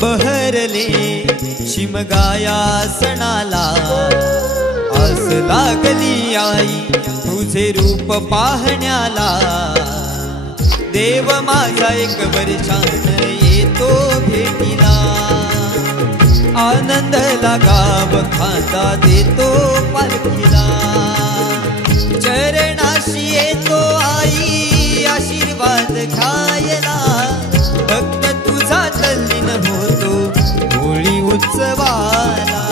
बहरले शिमगाया सणाला, आस लागली आई तुझे रूप पाहण्याला। देव माझा एक वर्षान येतो भेटीला, आनंद लागाव खांदा देतो पालखीला। चरणाशी येतो आई आशीर्वाद घ्यायला, भक्त तुझा तल्लीन होतो होळी उत्सवाला।